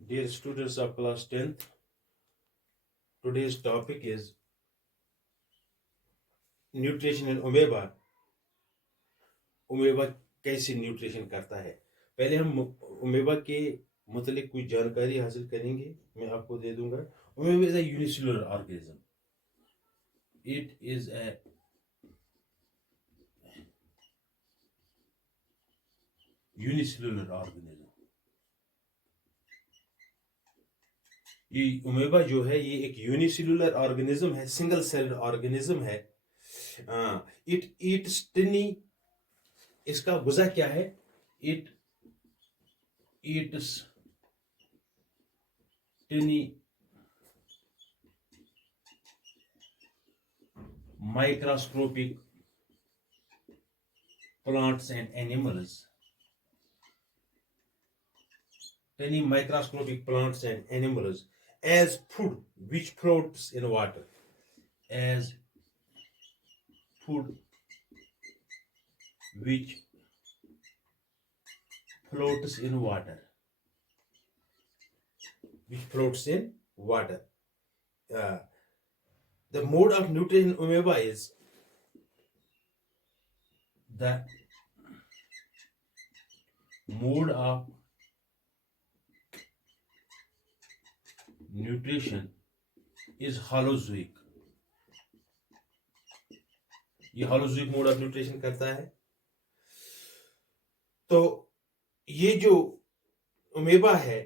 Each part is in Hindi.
Dear students of class 10th, today's topic is nutrition in amoeba. Amoeba कैसे न्यूट्रिशन करता है। पहले हम अमीबा के मुतालिक कुछ जानकारी हासिल करेंगे, मैं आपको दे दूंगा। Amoeba is a unicellular organism. It is a unicellular organism. ये अमीबा जो है ये एक यूनिसेलुलर ऑर्गेनिज्म है, सिंगल सेल्ड ऑर्गेनिज्म है। It Yeats टिनी। इसका गुज़ा क्या है? It Yeats टिनी microscopic plants and animals. Tiny microscopic plants and animals as food which floats in water. As food which floats in water. Which floats in water. The mode of nutrition in amoeba is the mode of nutrition is holozoic. ये holozoic mode of nutrition करता है। तो ये जो अमीबा है,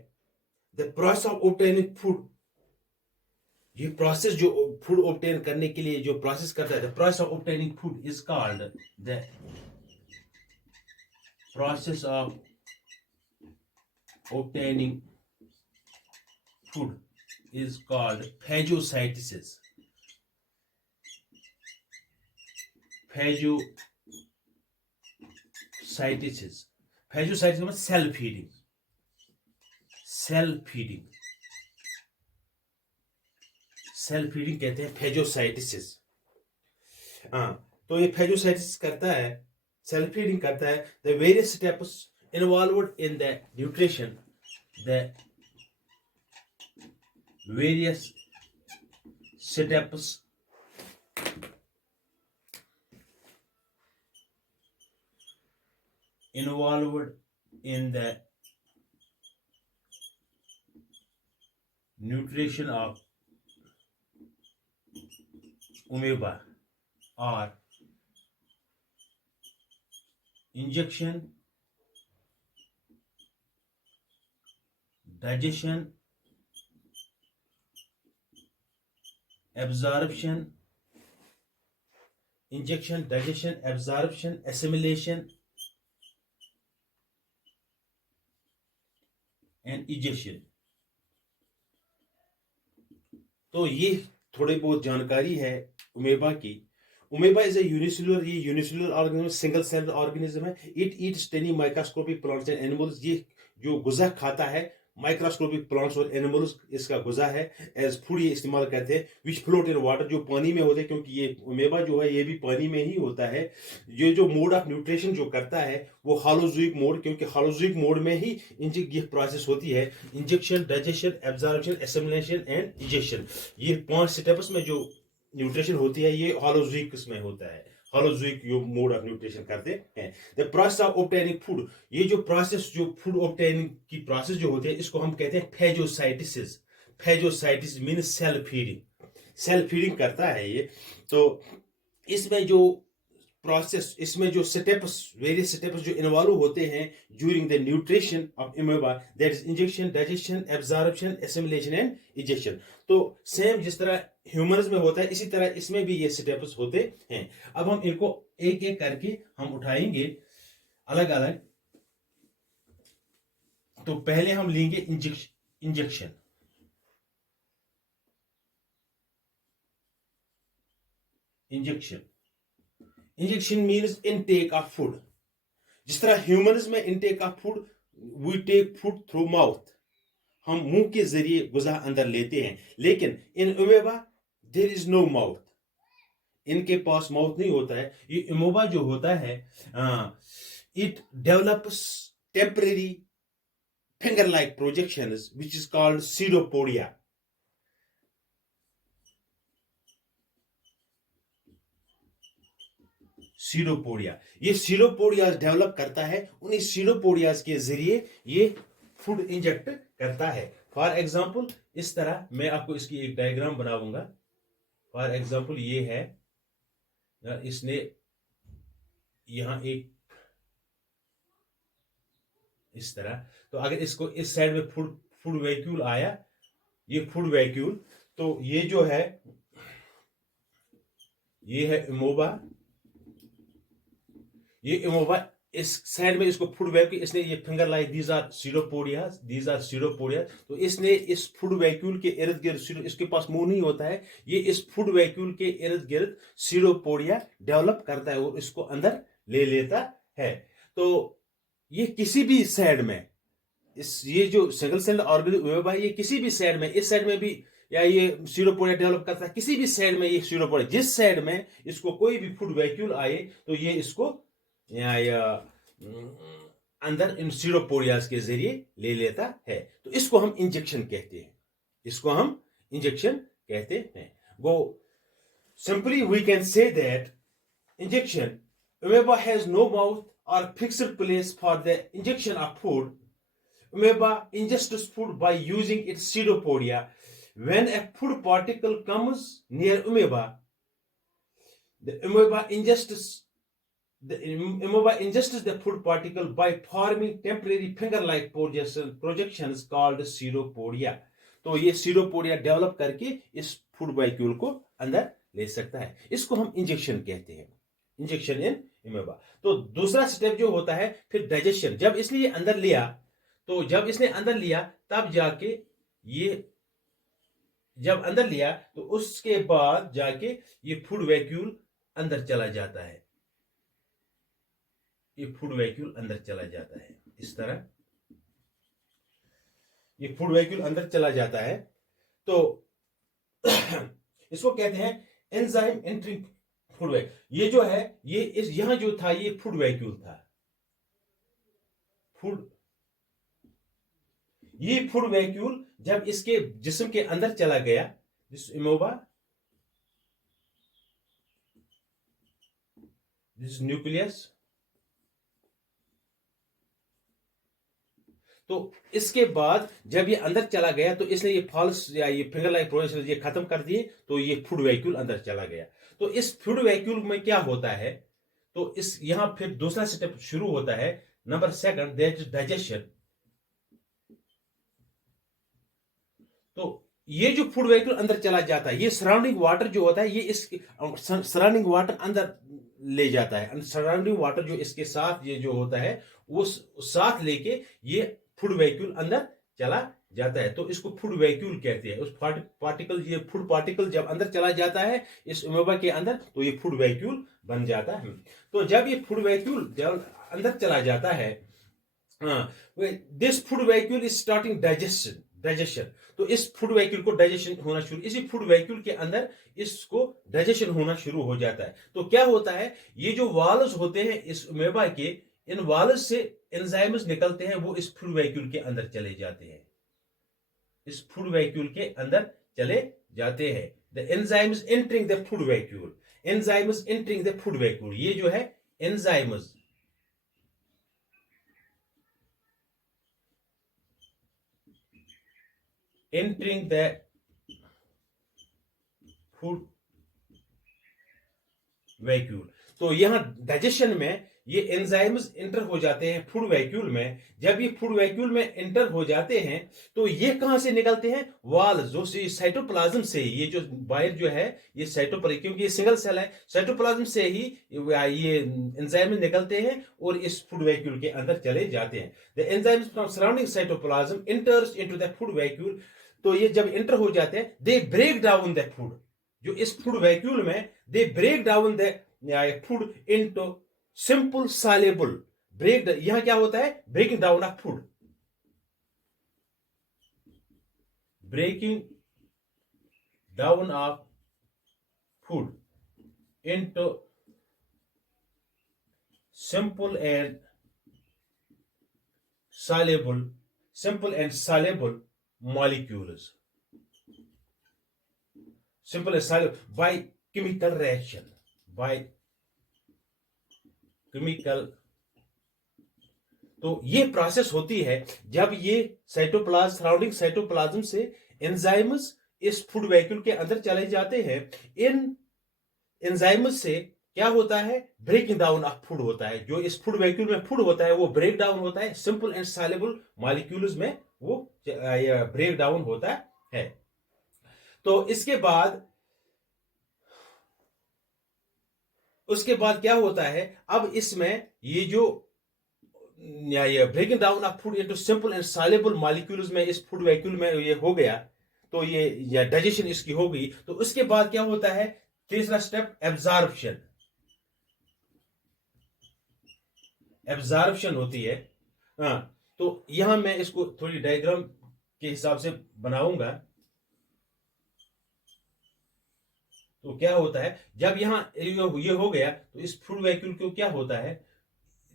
the process of obtaining food, ये प्रोसेस जो फूड ऑब्टेन करने के लिए जो प्रोसेस करता है, the process of obtaining food is called the process of obtaining food is called phagocytosis. Phagocytosis. Phagocytosis means cell feeding. Cell feeding. Cell feeding कहते हैं phagocytosis. तो ये phagocytosis करता है, cell feeding करता है. The various steps involved in the nutrition, the various steps involved in the nutrition of amoeba are injection, digestion, absorption, injection, digestion, absorption, assimilation and egestion. तो ये थोड़ी बहुत जानकारी है अमीबा की। अमीबा इज ए यूनिसेलुलर, ये unicellular organism, single celled organism है। It eats tiny microscopic plants and animals. ये जो गुज़ा खाता है माइक्रोस्कोपिक प्लांट्स और एनिमल्स, इसका गुज़ा है। एज फूड ये इस्तेमाल करते हैं। विच फ्लोट इन वाटर, जो पानी में होते हैं, क्योंकि ये अमीबा जो है ये भी पानी में ही होता है। ये जो मोड ऑफ न्यूट्रिशन जो करता है वो हॉलोजोइक मोड, क्योंकि हॉलोजोइक मोड में ही ये प्रोसेस होती है। Injection, digestion, absorption, assimilation and ejection, ये 5 स्टेप्स में जो न्यूट्रिशन होती है ये हॉलोजोइक में होता है। हॉलोजोइक मोड ऑफ न्यूट्रिशन करते हैं। The process of obtaining food, ये जो प्रोसेस, जो फूड ऑब्टेनिंग की प्रोसेस जो होती है, इसको हम कहते हैं phagocytosis. Phagocytosis means cell feeding. Cell feeding करता है ये। तो इसमें जो प्रोसेस, इसमें जो स्टेप्स, वेरियस स्टेप्स जो इन्वॉल्व होते हैं during the nutrition of amoeba, that is ingestion, digestion, absorption, assimilation and egestion. तो सेम जिस तरह ह्यूमंस में होता है, इसी तरह इसमें भी ये स्टेप्स होते हैं। अब हम इनको एक एक करके हम उठाएंगे अलग अलग। तो पहले हम लेंगे injection. Injection means intake of food. जिस तरह ह्यूमंस में intake of food, we take food through mouth, हम मुंह के जरिए गुज़ा अंदर लेते हैं। लेकिन in amoeba there is no mouth, इनके पास माउथ नहीं होता है। ये अमीबा जो होता है, it develops finger-like projections, which is called pseudopodia. Pseudopodia, ये सीडोपोडियाज डेवलप करता है, उन्हीं सीडोपोडियाज के जरिए ये फूड इंजेक्ट करता है. फॉर एग्जाम्पल इस तरह मैं आपको इसकी एक डायग्राम बनाऊंगा. फॉर एग्जाम्पल ये है, इसने यहां एक इस तरह, तो अगर इसको इस साइड में फूड वैक्यूल आया, ये फूड वैक्यूल, तो ये जो है ये है इमोबा, ये इमोबा इस साइड में इसको फूड वैक्यूल, इसने ये finger like these are pseudopodia, तो इसने इस फूड वैक्यूल के इर्द गिर्द, इसके पास मुंह नहीं होता है, ये इस फूड वैक्यूल के इर्द गिर्द सीडोपोडिया डेवलप करता है और इसको अंदर ले लेता है. तो ये किसी भी साइड में, ये जो सिंगल सेल ऑर्गेनिज्म है, ये किसी भी साइड में, इस साइड में भी या ये सीडोपोडिया डेवलप करता है, किसी भी साइड में ये सीडोपोडिया, जिस साइड में इसको कोई भी फूड वैक्यूल आए तो ये इसको या अंदर इन सीडोपोडियाज के जरिए ले लेता है. तो इसको हम इंजेक्शन कहते हैं, इसको हम इंजेक्शन कहते हैं. Go simply we can say that ingestion, amoeba has no mouth or fixed place for the injection of food. Amoeba ingests food by using its pseudopodia. When a food particle comes near amoeba, the amoeba ingests the food particle by forming temporary finger-like projections called pseudopodia. तो ये pseudopodia डेवलप करके इस फूड वैक्यूल को अंदर ले सकता है. इसको हम इंजेक्शन कहते हैं, इंजेक्शन इन इमोबा. तो दूसरा स्टेप जो होता है फिर डाइजेशन. जब इसने ये अंदर लिया, तो जब इसने अंदर लिया तब जाके ये, जब अंदर लिया तो उसके बाद जाके ये फूड वैक्यूल अंदर चला जाता है, ये फूड वैक्यूल अंदर चला जाता है. इस तरह ये फूड वैक्यूल अंदर चला जाता है. तो इसको कहते हैं एंजाइम एंट्रिंग फूड वैक्यूल. ये जो है ये इस यहां जो था ये फूड वैक्यूल था, ये फूड वैक्यूल जब इसके जिस्म के अंदर चला गया, दिस इमोबा, दिस न्यूक्लियस, तो इसके बाद जब ये अंदर चला गया तो इसने ये फॉल्स या ये फिंगर लाइक प्रोजेक्शन ये खत्म कर दिए, तो ये फूड वैक्यूल अंदर चला गया. तो इस फूड वैक्यूल में क्या होता है, तो इस यहां फिर दूसरा स्टेप शुरू होता है. Number second, that is digestion. तो ये जो फूड वैक्यूल अंदर चला जाता है, ये सराउंडिंग वाटर जो होता है, ये इस सराउंडिंग वाटर अंदर ले जाता है. सराउंडिंग वाटर जो इसके साथ ये जो होता है वो साथ लेके ये फूड वैक्यूल अंदर चला जाता है. तो इसको फूड वैक्यूल कहते हैं. उस पार्टिकल, ये फूड पार्टिकल जब अंदर चला जाता है इस अमीबा के अंदर, तो ये फूड वैक्यूल बन जाता है. तो जब ये फूड वैक्यूल जब अंदर चला जाता है, this food vacuole is starting digestion. तो इस फूड वैक्यूल को डाइजेशन होना शुरू, इसी फूड वैक्यूल के अंदर इसको डाइजेशन होना शुरू हो जाता है. तो क्या होता है, ये जो वाल्व्स होते हैं इस अमीबा के, इन वाल्व्स से एंजाइम्स निकलते हैं, वो इस फूड वैक्यूल के अंदर चले जाते हैं, इस फूड वैक्यूल के अंदर चले जाते हैं. The enzymes entering the food vacuole, enzymes entering the food vacuole. ये जो है enzymes entering the food vacuole. तो यहां डाइजेशन में ये एंजाइम्स एंटर हो जाते हैं फूड वैक्यूल में. जब ये फूड वैक्यूल में एंटर हो जाते हैं तो ये कहां से निकलते हैं, वाल जो साइटोप्लाज्म से. ये जो बाहर जो है ये साइटोप्लाज्म, क्योंकि ये सिंगल सेल है, साइटोप्लाज्म से ही ये एंजाइम निकलते हैं और इस फूड वैक्यूल के अंदर चले जाते हैं. The enzymes from surrounding cytoplasm enters into the food vacuole. तो ये जब एंटर हो जाते हैं, they break down the food, जो इस फूड वैक्यूल में, they break down the food into simple soluble. Break, यहां क्या होता है, breaking down of food, breaking down of food into simple and soluble simple and soluble molecules. Simple and soluble by chemical reaction. By chemical. तो ये प्रोसेस होती है जब ये साइटोप्लाज्म, सराउंडिंग साइटोप्लाज्म से एंजाइम्स इस फूड वैक्यूल के अंदर चले जाते हैं। इन एंजाइम्स से क्या होता है, ब्रेकिंग डाउन ऑफ फूड होता है। जो इस फूड वैक्यूल में फूड होता है वो ब्रेक डाउन होता है, सिंपल एंड सॉल्युबल मॉलिक्यूल्स में वो ब्रेक डाउन होता है। तो उसके बाद क्या होता है, अब इसमें ये जो breaking down of food into simple and soluble molecules में इस फूड वैक्यूल में ये हो गया, तो ये डाइजेशन इसकी हो गई। तो उसके बाद क्या होता है, तीसरा स्टेप एब्जॉर्प्शन। एब्जॉर्प्शन होती है। हाँ, तो यहां मैं इसको थोड़ी डायग्राम के हिसाब से बनाऊंगा। तो क्या होता है, जब यहां ये हो गया तो इस फूड वैक्यूल को क्या होता है,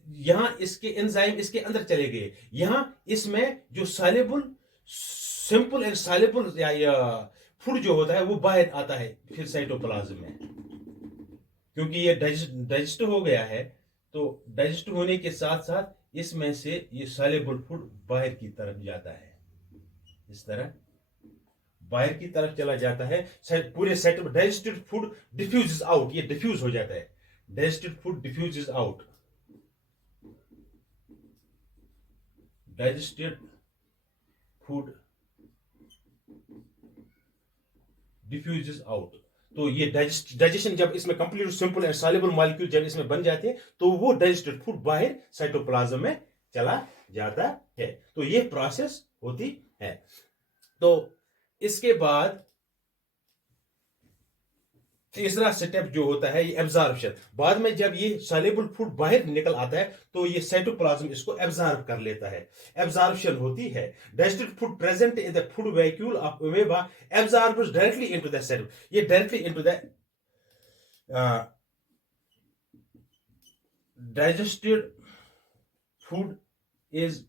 यहां इसके एंजाइम इसके अंदर चले गए। यहां इसमें जो सॉल्युबल, सिंपल एंड सॉल्युबल या फूड जो होता है वो बाहर आता है फिर साइटोप्लाज्म में, क्योंकि ये डाइजेस्ट हो गया है। तो डाइजेस्ट होने के साथ साथ इसमें से ये सॉल्युबल फूड बाहर की तरफ जाता है, इस तरह बाहर की तरफ चला जाता है। पूरे सेट में डाइजेस्टेड फूड डिफ्यूज आउट, ये डिफ्यूज हो जाता है। Digested food diffuse out, digested food diffuse out. तो ये डाइजेशन जब इसमें complete simple and soluble molecule जब इसमें बन जाते हैं तो वो डाइजेस्टेड फूड बाहर साइटोप्लाज्म में चला जाता है। तो ये प्रोसेस होती है। तो इसके बाद तीसरा स्टेप जो होता है ये एब्जॉर्प्शन। बाद में जब ये सॉल्युबल फूड बाहर निकल आता है तो ये साइटोप्लाज्म इसको एब्जॉर्ब कर लेता है। एब्जॉर्प्शन होती है। Digested food present in the food vacuole of amoeba absorbs directly into the cell. ये directly into the digested food is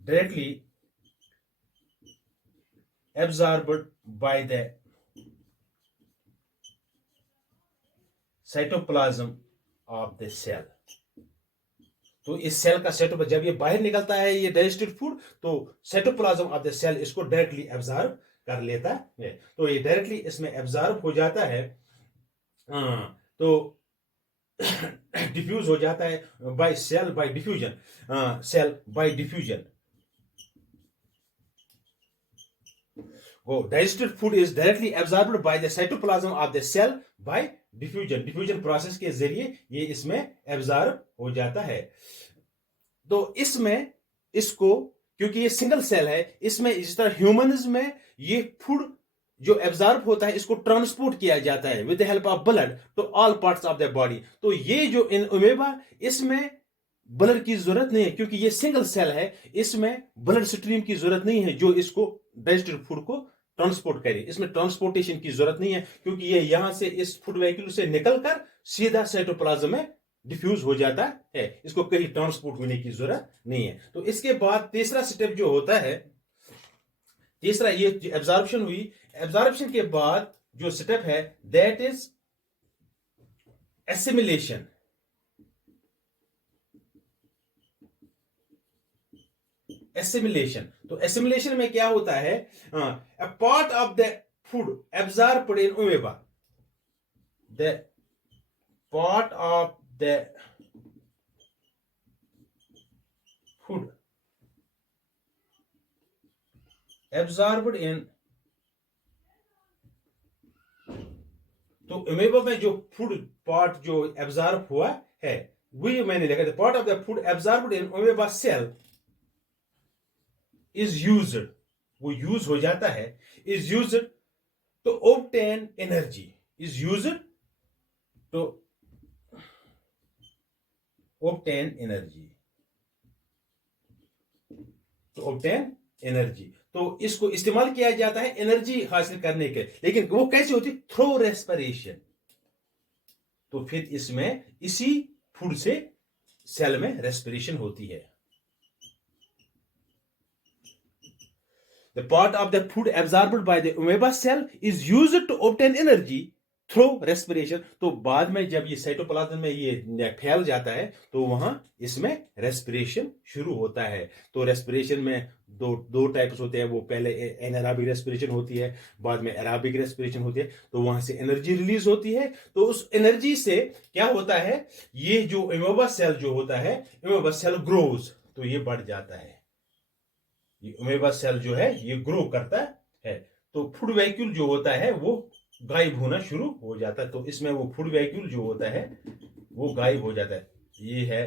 directly absorbed by the cytoplasm of the cell। तो इस सेल का साइटोप्लाज्म जब ये बाहर निकलता है ये डाइजेस्टेड फूड, तो साइटोप्लाज्म ऑफ द सेल इसको डायरेक्टली एब्जॉर्ब कर लेता है। तो ये डायरेक्टली इसमें एब्जॉर्ब हो जाता है। तो डिफ्यूज हो जाता है by cell by diffusion, cell by diffusion. Digested food is directly absorbed by the cytoplasm of the cell by diffusion। Diffusion process के जरिए ये इसमें एब्जॉर्ब हो जाता है। तो इसमें इसको, क्योंकि ये सिंगल सेल है, इसमें जिस तरह ह्यूमन्स में ये फूड जो एब्जॉर्ब होता है इसको ट्रांसपोर्ट किया जाता है with the help of blood to all parts of the body. तो ये जो इन अमीबा, इसमें ब्लड की जरूरत नहीं है क्योंकि ये सिंगल सेल है। इसमें ब्लड स्ट्रीम की जरूरत नहीं है जो इसको डाइजेस्टेड फूड को ट्रांसपोर्ट करे। इसमें ट्रांसपोर्टेशन की जरूरत नहीं है क्योंकि ये यहां से इस फूड वैक्यूल से निकलकर सीधा साइटोप्लाज्म में डिफ्यूज हो जाता है। इसको कहीं ट्रांसपोर्ट होने की जरूरत नहीं है। तो इसके बाद तीसरा स्टेप जो होता है, तीसरा ये एब्जॉर्प्शन हुई। एब्जॉर्प्शन के बाद जो स्टेप है दैट इज एसिमिलेशन। एसिमिलेशन, तो एसिमिलेशन में क्या होता है, a part of the food absorbed in amoeba, the part of the food absorbed इन, तो अमीबा में जो फूड पार्ट जो एब्जॉर्ब हुआ है वही मैंने लिखा था, part of the food absorbed in amoeba cell is used, वो यूज हो जाता है, is used to obtain energy, is used to obtain energy, to obtain energy। तो इसको इस्तेमाल किया जाता है एनर्जी हासिल करने के, लेकिन वो कैसे होती, थ्रू रेस्पिरेशन। तो फिर इसमें इसी फूड से सेल में रेस्पिरेशन होती है। The part of the food absorbed by the amoeba cell is used to obtain energy through respiration. तो बाद में जब ये साइटोप्लाज्म में ये फैल जाता है तो वहां इसमें रेस्पिरेशन शुरू होता है। तो रेस्पिरेशन में दो टाइप्स होते हैं। वो पहले एनारोबिक रेस्पिरेशन होती है, बाद में एरोबिक रेस्पिरेशन होती है। तो वहां से एनर्जी रिलीज होती है। तो उस एनर्जी से क्या होता है, ये जो अमोबा सेल जो होता है, अमोबा सेल ग्रोज, तो ये बढ़ जाता है। ये अमोबा सेल जो है ये ग्रो करता है। तो फूड वैक्यूल जो होता है वो गायब होना शुरू हो जाता है। तो इसमें वो फूड वैक्यूल जो होता है वो गायब हो जाता है। ये है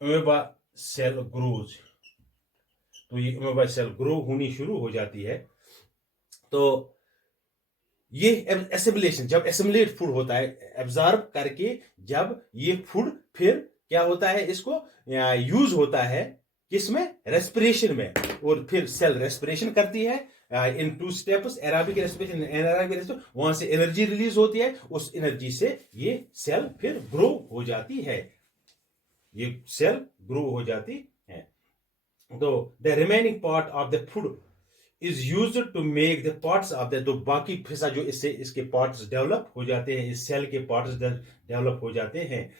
अमोबा सेल ग्रोज। तो ये अमोबा सेल ग्रो होनी शुरू हो जाती है। तो ये एसिमिलेशन, जब एसिमिलेट फूड होता है, एब्जॉर्ब करके जब ये फूड फिर क्या होता है, इसको यूज होता है किसमें, रेस्पिरेशन में। और फिर सेल रेस्पिरेशन करती है इन 2 steps, aerobic respiration, anaerobic respiration. वहां से एनर्जी रिलीज होती है। उस एनर्जी से ये सेल फिर ग्रो हो जाती है। ये सेल ग्रो हो जाती है। तो the remaining part of the food is used to make the parts of the, तो बाकी फिसा जो इससे इसके पार्ट्स डेवलप हो जाते हैं, इस सेल के पार्ट्स डेवलप हो जाते हैं।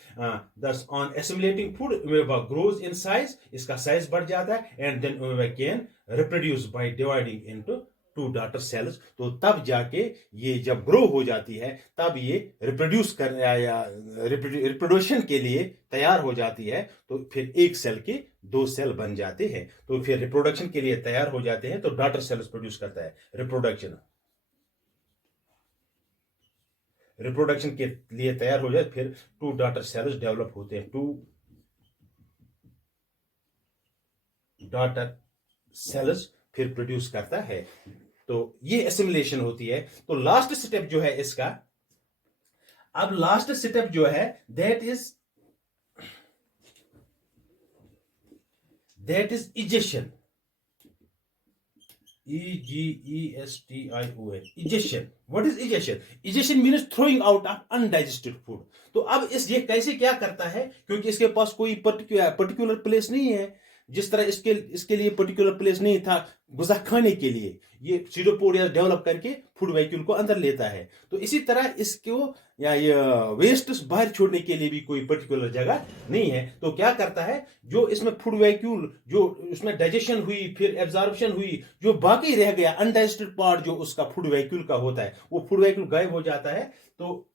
Thus on assimilating food amoeba grows in size, इसका साइज बढ़ जाता है। And then amoeba can reproduce by dividing into 2 daughter cells. तो तब जाके ये जब ग्रो हो जाती है तब ये रिप्रोड्यूस कर या रिप्रोडक्शन के लिए तैयार हो जाती है। तो फिर एक सेल के 2 सेल बन जाते हैं। तो फिर रिप्रोडक्शन के लिए तैयार हो जाते हैं। तो डॉटर सेल्स प्रोड्यूस करता है रिप्रोडक्शन के लिए तैयार हो जाए। फिर 2 डॉटर सेल्स डेवलप होते हैं। 2 डॉटर सेल्स फिर प्रोड्यूस करता है। तो ये एसिमुलेशन होती है। तो लास्ट स्टेप जो है इसका, अब लास्ट स्टेप जो है that is egestion. EGESTION, egestion. What is egestion? Egestion means throwing out of undigested food. तो अब ये कैसे क्या करता है, क्योंकि इसके पास कोई पर्टिकुलर प्लेस नहीं है। जिस तरह इसके लिए पर्टिकुलर प्लेस नहीं था गुजा खाने के लिए, ये सीडोपोडिया डेवलप करके फूड वैक्यूल को अंदर लेता है। तो इसी तरह इसको या ये वेस्ट बाहर छोड़ने के लिए भी कोई पर्टिकुलर जगह नहीं है। तो क्या करता है, जो इसमें फूड वैक्यूल जो उसमें डाइजेशन हुई, फिर एब्जॉर्प्शन हुई, जो बाकी रह गया अनडाइजेस्टेड पार्ट जो उसका फूड वैक्यूल का होता है, वो फूड वैक्यूल गायब हो जाता है। तो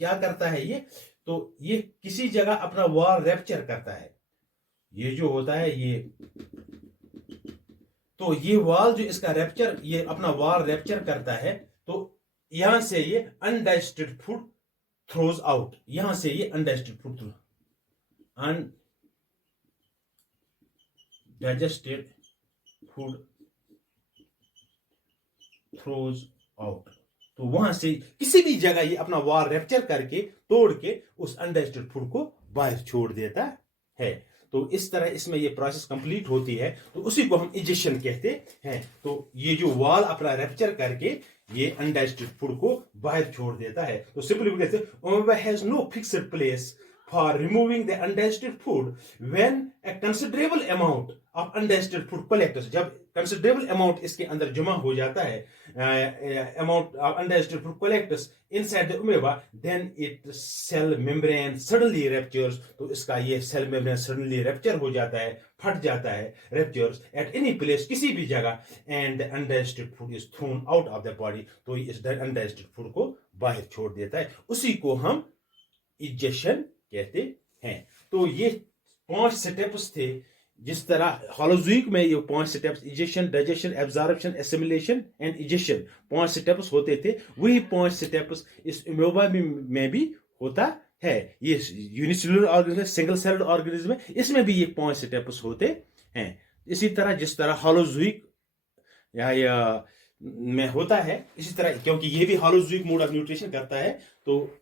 क्या करता है ये, तो ये किसी जगह अपना वॉल रैप्चर करता है। ये जो होता है ये, तो ये वॉल जो इसका रैप्चर, ये अपना वॉल रैप्चर करता है। तो यहां से ये अनडाइजेस्टेड फूड थ्रोज आउट। यहां से ये undigested food undigested food throws out. तो वहां से किसी भी जगह ये अपना वॉल रैप्चर करके तोड़ के उस अनडाइजेस्टेड फूड को बाहर छोड़ देता है। तो इस तरह इसमें ये प्रोसेस कंप्लीट होती है। तो उसी को हम इजेशन कहते हैं। तो ये जो वॉल अपना रैप्चर करके ये अनडाइजेस्टेड फूड को बाहर छोड़ देता है। तो सिंपली कहते हैं amoeba has no fixed place for removing the undigested food when a considerable amount of undigested food collects। जब considerable amount इसके अंदर जमा हो जाता है, amount of undigested food collects inside the amoeba, then its cell membrane suddenly ruptures। तो इसका ये cell membrane suddenly rupture हो जाता है, फट जाता है, ruptures at any place, किसी भी जगह, and the undigested food is thrown out of the body। तो इस undigested food को बाहर छोड़ देता है। उसी को हम इजेशन कहते हैं। तो ये 5 स्टेप्स थे। जिस तरह होलोजोइक में ये 5 steps, egestion, digestion, absorption, assimilation and egestion, 5 steps होते थे, वही 5 स्टेप्स इस अमोबा में भी होता है। ये unicellular organism, single celled organism है, इसमें भी ये 5 स्टेप्स होते हैं। इसी तरह जिस तरह होलोजोइक या में होता है, इसी तरह क्योंकि ये भी होलोजोइक मोड ऑफ न्यूट्रिशन करता है, तो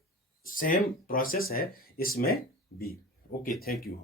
सेम प्रोसेस है इसमें भी। Okay, thank you.